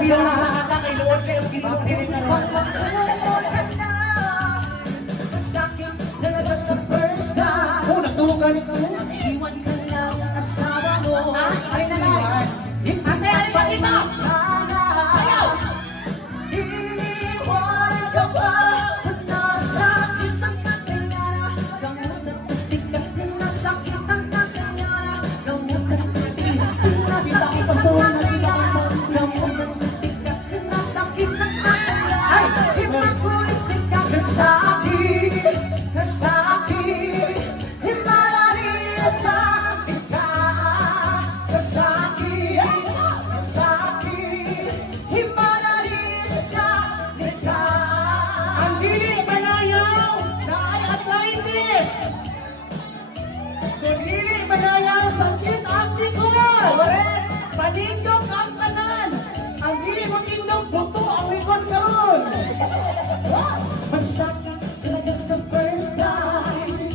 bilang sa kata kay Lord kayo ginoo dili na ron. Masakit talaga sa first time. Oh, nagtugan ito. Iwan ka lang asawa mo. Ay na lang. Ate, ay pa kita. Sayaw. Iniwan ka pa. Nasa isang kakayana. Gamot at pasikat. Nasakit ang kakayana. Gamot at pasikat. Nasakit ang kakayana. Gamot at pasikat. Nasakit ang kakayana. Ipagulisik ka sa akin. Sa akin. Imalari sa akin ka. Sa akin. Sa akin. Imalari sa akin ka. Ang dili manayaw na ay arthritis. Kung dili manayaw, sakit ang likod. Panindog ang kanan. Ang dili mo tindog, buto ang likod karon. Masakit talaga sa first time.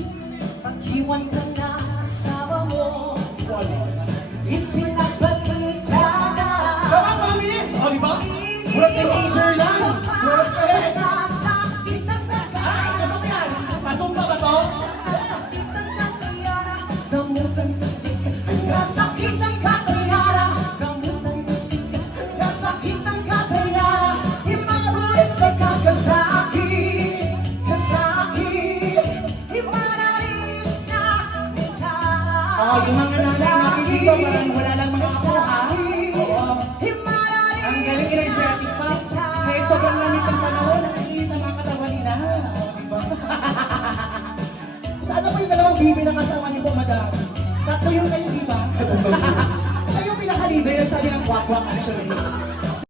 Pag-iwan ka na asawa mo. Ipinagbalik ka na. Tama, mami. O, di ba? Murag teenager lang. Murag ka rin. Nasakit ang Ay, kasok yan. Pasumpa ba to? Nasakit ang kakayana. Gamutan pasikat. Nasakit ang kakayana. Gamutan pasikat. Nasakit ang kakayana. Imagulisik ka sa akin. Sa akin. Imanalis na ika. Oh, yung mga nanay nakikita, parang wala lang mga apo, ha? Oo. Ang galing energetic pa. Kahit sobrang lamig ang panahon, nakikinis ang mga katawan nila. O, di ba? Sa ano po yung dalawang bibi na kasama niyo po, madam? Tatlo yung kayo, di ba? Siya yung pinaka-leader, sabi ng kwak-kwak actually.